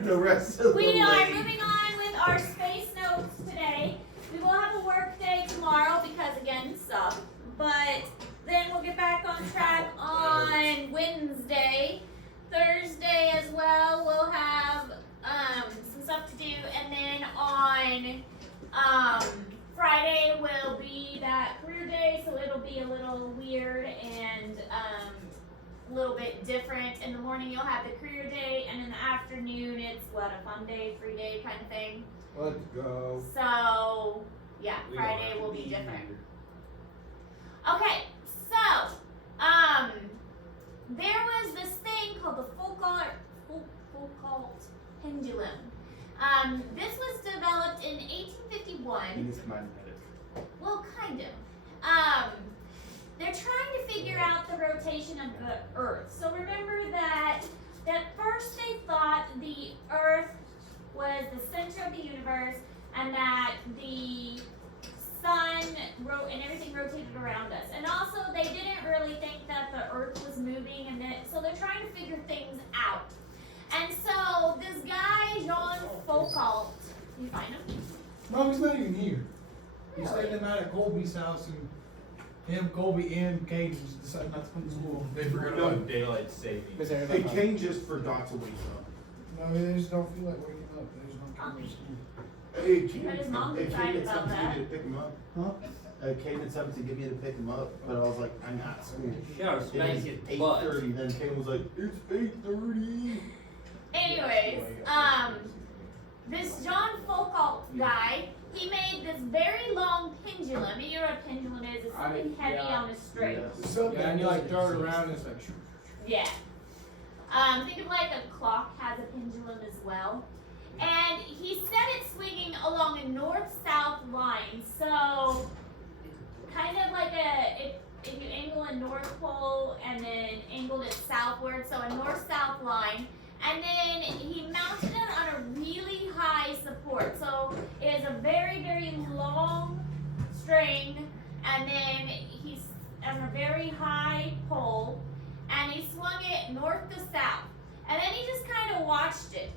the rest of the We are lane. moving on with our space notes today. We will have a work day tomorrow because again, sub. But then we'll get back on track on Wednesday. Thursday as well, we'll have some stuff to do, and then on Friday will be that career day, so it'll be a little weird and a little bit different. In the morning you'll have the career day, and in the afternoon it's what, a fun day, free day kind of thing. Let's go. So yeah, Friday will be different. Okay, so there was this thing called the Foucault pendulum. This was developed in 1851. It's magnetic. Well, kind of. They're trying to figure out the rotation of the Earth. So remember that first they thought the Earth was the center of the universe, and that the sun and everything rotated around us. And also they didn't really think that the Earth was moving, and so they're trying to figure things out. And so this guy, Jean Foucault, you find him? Mom, he's not even here. He's Really? staying the night at Colby's house, and him, Colby, and Kate just decided not to come to school. They forgot about daylight saving. Hey, Kane just forgot to wake up. No, they just don't feel like waking up. They just don't come to school. Hey, But his mom hey, decided Kate had about something to that. get me to pick him up. Huh? Kate had something to get me to pick him up, but I was like, I'm at school. Gotta It spank was his butt. 8:30. Then Kate was like, it's 8:30. Anyways, this Jean Foucault guy, he made this very long pendulum. You know what a pendulum is? It's something heavy on a string. Yeah, and you like throw it around, and it's like, Yeah. Think of like a clock has a pendulum as well. And he set it swinging along a north-south line. So, kind of like if you angle a north pole and then angled it southward, so a north-south line. And then he mounted it on a really high support. So, it is a very, very long string, and then he's on a very high pole, and he swung it north to south. And then he just kind of watched it.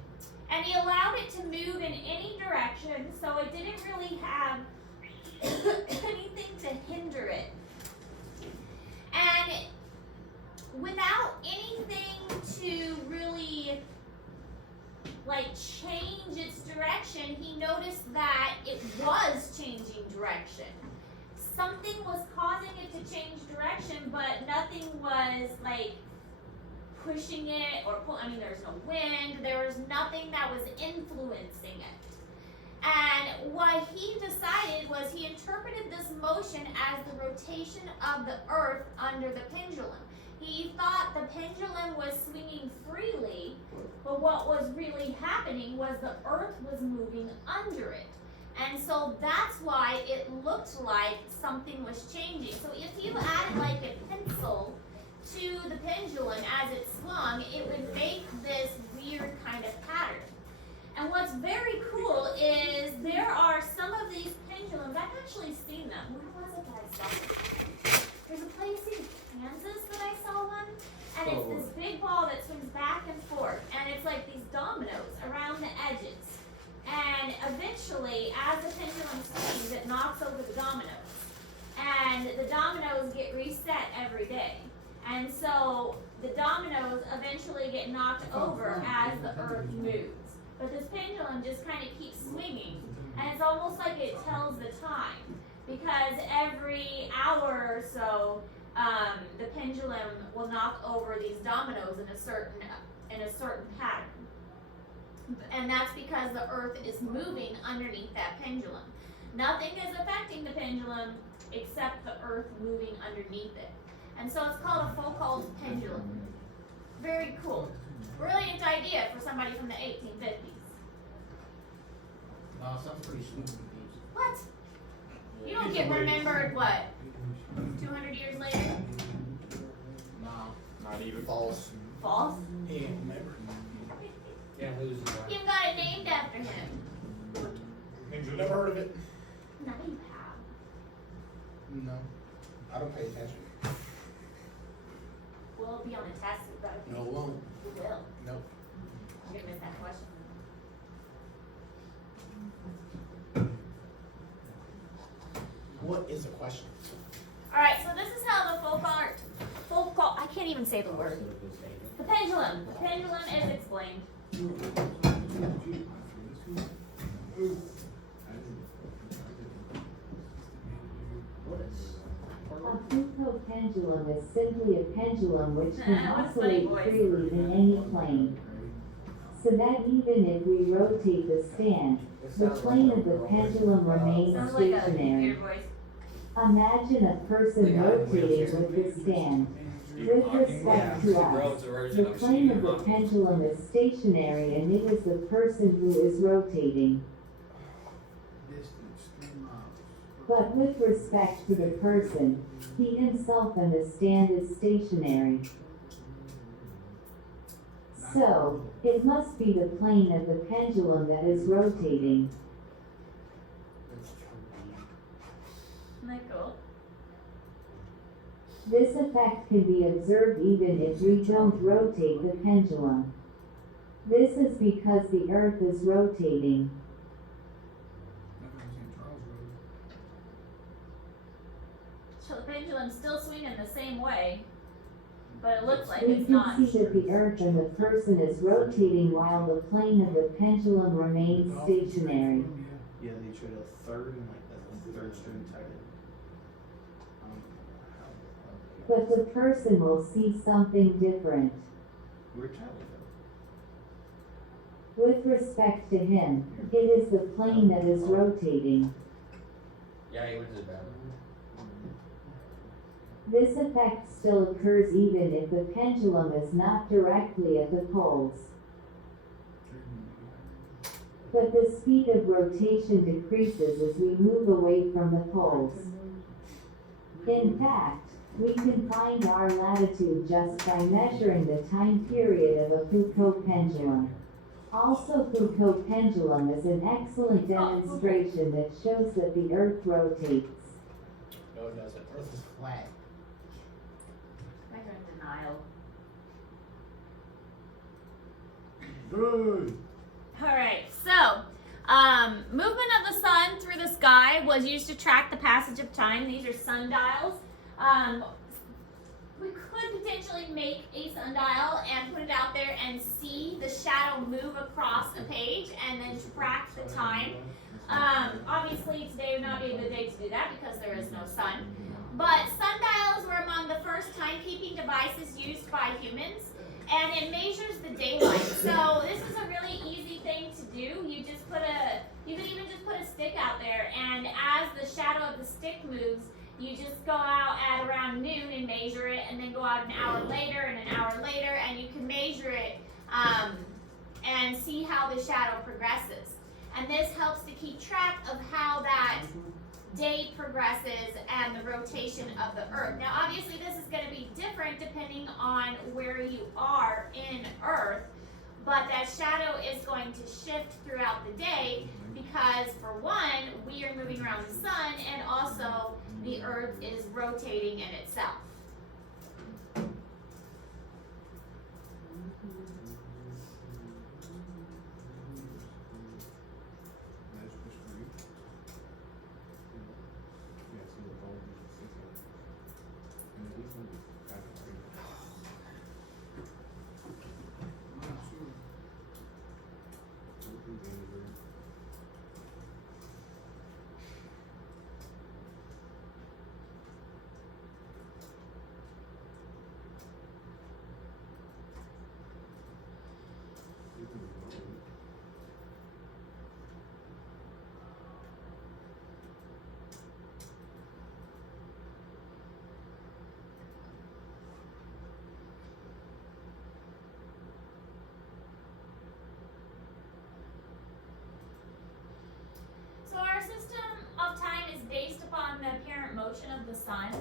And he allowed it to move in any direction, so it didn't really have anything to hinder it. And without anything to really like change its direction, he noticed that it was changing direction. Something was causing it to change direction, but nothing was like pushing it or there's no wind, there was nothing that was influencing it. And what he decided was he interpreted this motion as the rotation of the Earth under the pendulum. He thought the pendulum was swinging freely, but what was really happening was the Earth was moving under it. And so that's why it looked like something was changing. So if you added like a pencil to the pendulum as it swung, it would make this weird kind of pattern. And what's very cool is there are some of these pendulums, I've actually seen them. Where was it that I saw them? There's a place in Kansas that I saw one, and it's this big ball that swings back and forth, and it's like these dominoes around the edges. And eventually, as the pendulum swings, it knocks over the dominoes. And the dominoes get reset every day. And so the dominoes eventually get knocked over as the Earth moves. But this pendulum just kind of keeps swinging. And it's almost like it tells the time. Because every hour or so, the pendulum will knock over these dominoes in a certain pattern. And that's because the Earth is moving underneath that pendulum. Nothing is affecting the pendulum except the Earth moving underneath it. And so it's called a Foucault pendulum. Very cool. Brilliant idea for somebody from the 1850s. no, sounds pretty stupid. What? You don't get remembered, what, 200 years later? No. Not even. False. False? He ain't remember. Can't lose his You even got it named after him. Never heard of it. Now you have. No. I don't pay attention. We'll be on the test, but No, it won't. you will. Nope. You're gonna miss that question. is the question? Alright, so this is how the I can't even say the word. The pendulum is explained. A Foucault pendulum is simply a pendulum which can What's funny, oscillate boys? freely in any plane. So that even if we rotate the stand, the plane of the pendulum remains Sounds like a stationary. weird voice. Imagine a person rotating with the stand. With respect to us, the plane of the pendulum is stationary and it is the person who is rotating. But with respect to the person, he himself and the stand is stationary. So, it must be the plane of the pendulum that is rotating. Isn't that cool? This effect can be observed even if we don't rotate the pendulum. This is because the Earth is rotating. So the pendulum's still swinging the same way, but it looks like We it's can not. see that the Earth and the person is rotating while the plane of the pendulum remains stationary. Yeah, they tried a third and like the third string tightened. But the person will see something different. We're tight with With respect to him, it is the plane that is rotating. Yeah, he went to the bathroom. This effect still occurs even if the pendulum is not directly at the poles. But the speed of rotation decreases as we move away from the poles. In fact, we can find our latitude just by measuring the time period of a Foucault pendulum. Also, Foucault pendulum is an excellent demonstration that shows that the Earth rotates. No, it doesn't. Earth is flat. Like they're in denial. Good. Alright, so, movement of the sun through the sky was used to track the passage of time. These are sundials. We could potentially make a sundial and put it out there and see the shadow move across a page and then track the time. Obviously today would not be a good day to do that because there is no sun. But sundials were among the first timekeeping devices used by humans, and it measures the daylight. So this is a really easy thing to do. You could even just put a stick out there, and as the shadow of the stick moves, you just go out at around noon and measure it, and then go out an hour later and an hour later, and you can measure it and see how the shadow progresses. And this helps to keep track of how that day progresses and the rotation of the Earth. Now, obviously, this is going to be different depending on where you are in Earth, but that shadow is going to shift throughout the day because, for one, we are moving around the sun, and also the Earth is rotating in itself. So our system of time is based upon the apparent motion of the sun.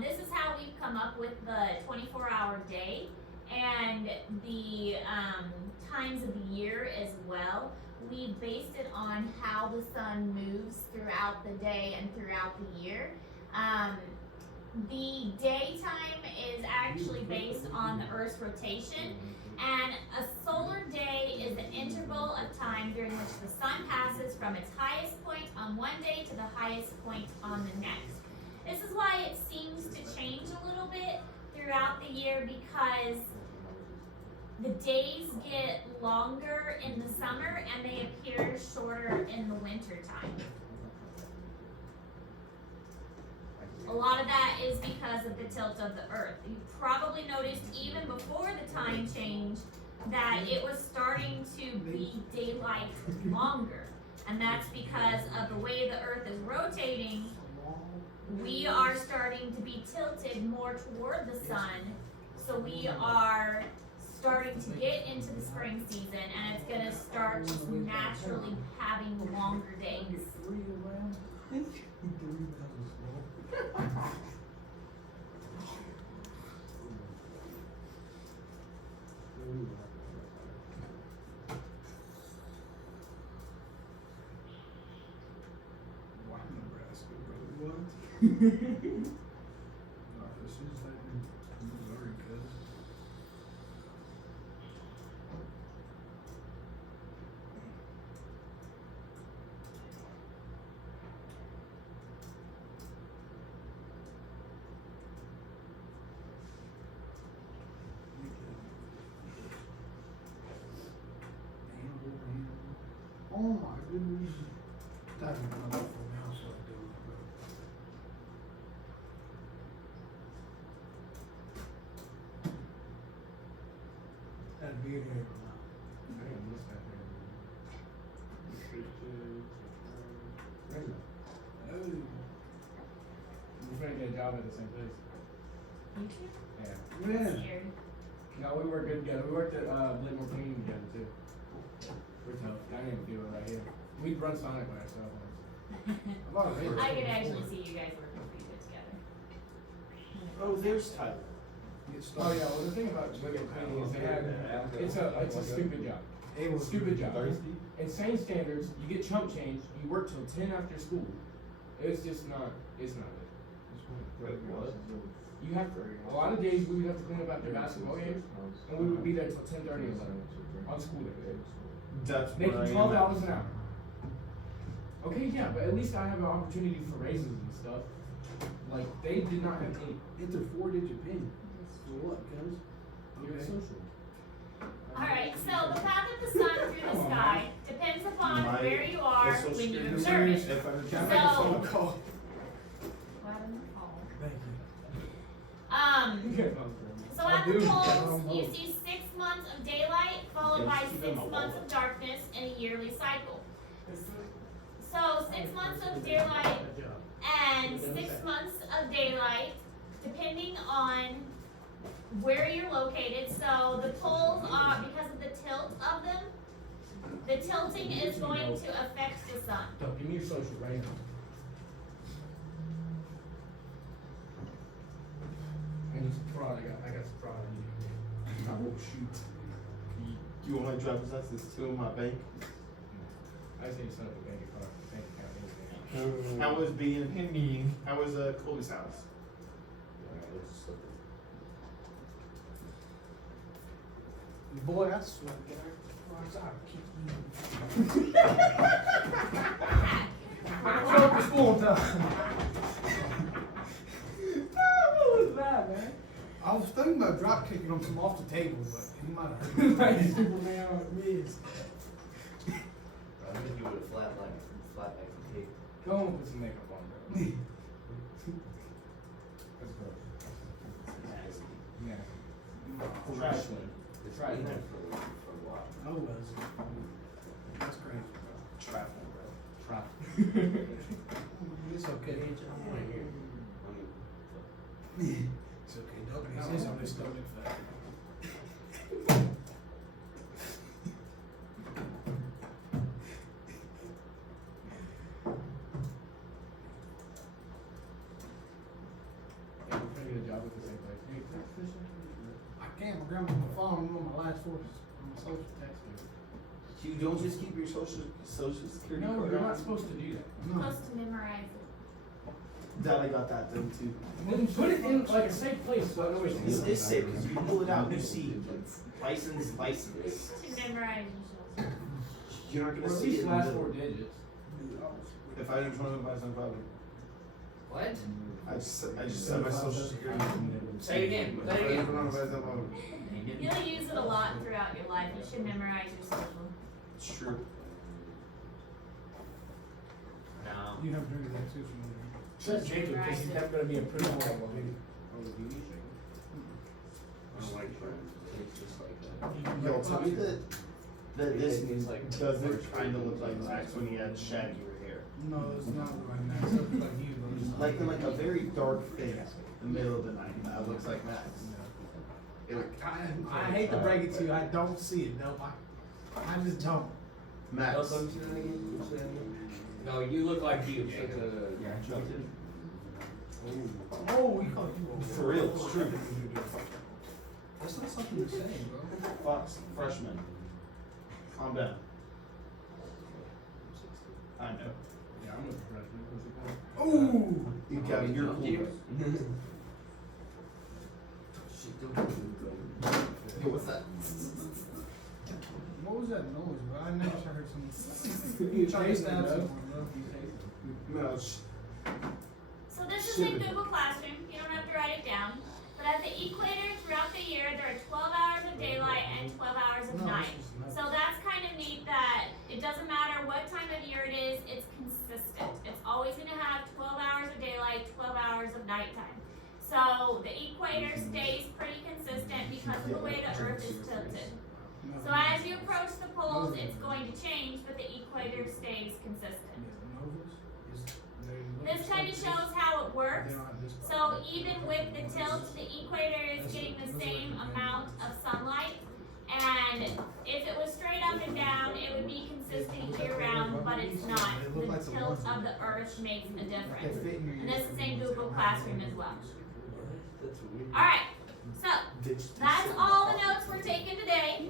This is how we've come up with the 24-hour day and the times of the year as well. We based it on how the sun moves throughout the day and throughout the year. The daytime is actually based on the Earth's rotation, and a solar day is an interval of time during which the sun passes from its highest point on one day to the highest point on the next. This is why it seems to change a little bit throughout the year because the days get longer in the summer and they appear shorter in the winter time. A lot of that is because of the tilt of the earth. You probably noticed even before the time change that it was starting to be daylight longer. And that's because of the way the earth is rotating. We are starting to be tilted more toward the sun. So we are starting to get into the spring season and it's gonna start just naturally having longer days. Why Nebraska, brother? What? This is like Missouri, cuz. Oh my goodness. That's not enough for now, so I do. That'd be it here now. I didn't miss that thing. Oh. We're trying to get a job at the same place. You too? Yeah. Man. Scared. No, we work good together. We worked at Blakemore Cleaning together too. We're tough. I didn't even do it right here. We run Sonic by ourselves. A lot of hate. I could actually see you guys working pretty good together. Oh, there's Tyler. Get Oh started. yeah, well the thing about Blakemore Cleaning is they have, it's a stupid job. It was Stupid job. Insane standards, you get chump change, you work till 10 after school. It's just not, it's not it. You have, a lot of days we would have to clean up after basketball games, and we would be there till 10:30 or 11 on school day. That's Making where I am $12 at. an hour. Okay, yeah, but at least I have an opportunity for raises and stuff. Like, they did not have any. Enter 4-digit pin. For what, cuz? You're Okay. social. Alright, so the path of the sun through the sky depends upon My- where you are Social when you Security observe it. If I were Can I to make a So- phone call? Thank you. So I at the do. poles, you see 6 months of daylight followed by 6 months of darkness in a yearly cycle. So 6 months of daylight and 6 months of daylight, depending on where you're located. So the poles are, because of the tilt of them, the tilting is going to affect the sun. Don't give me your social right now. I need some fraud. I got some fraud. I will shoot. Do you want my driver's license too in my bank? I say you set up a bank account, anything. How was being Hindi? How was Colby's house? Boy, I swear to God, I'll kick you. Show up to school on time. What was that, man? I was thinking about drop kicking him off the table, but he might have heard me. Like Superman on Miz. I think you would have flat like the cake. Go on and put some makeup on, bro. That's gross. Yeah. Trashland. It's right there. For a while. Oh, was. That's crazy, Traffic, bro. Try. It's okay. I wanna hear. It's okay. Don't be on this stomach fat. Yeah, we're trying to get a job at the same place. Hey, text fishing? I can't. My grandma's on the phone. I'm on my last forces. On my social text. You don't just keep your social security No, card you're on? not supposed to do that. No. Supposed to memorize it. Dad, I got that done too. Then put it in like a safe place so nobody can It's see this safe because you pull it out and you see license. To memorize usually. You're not Or gonna at see least it. the last 4 digits. If I didn't try to buy some, probably. What? I just sent my social security. Say it again. Say it again. You'll use it a lot throughout your life. You should memorize your social. It's true. No. You have heard of that too from Shut Jacob, because he's never gonna be a principal. I don't like that. It's just like that. Y'all tell me that this It's like- doesn't kind of look like Max when he had shaggier hair. No, it's not like Max. It looks like you, but it's Like in like a very dark face in the middle of the night. That looks like Max. I hate to break it to you, I don't see it, no. I just don't. Max. No, you look like you. Oh, we call you. For real, it's true. That's not something to say, bro. Fox, freshman. Calm down. I know. Yeah, I'm a freshman. Ooh! You got your cool. Yo, what's that? What was that noise, bro? I never heard someone. You trying to stab someone, bro. No, So this is in Google Classroom. You don't have to write it down. But at the equator throughout the year, there are 12 hours of daylight and 12 hours of No, night. it's just not. So that's kind of neat that it doesn't matter what time of year it is, it's consistent. It's always going to have 12 hours of daylight, 12 hours of nighttime. So the equator stays pretty consistent because of the way the Earth is tilted. So as you approach the poles, it's going to change, but the equator stays consistent. This kind of shows how it works. So even with the tilt, the equator is getting the same amount of sunlight. And if it was straight up and down, it would be consistent year round, but it's not. The tilt of the Earth makes a difference. And this is in Google Classroom as well. Alright, so that's all the notes we're taking today.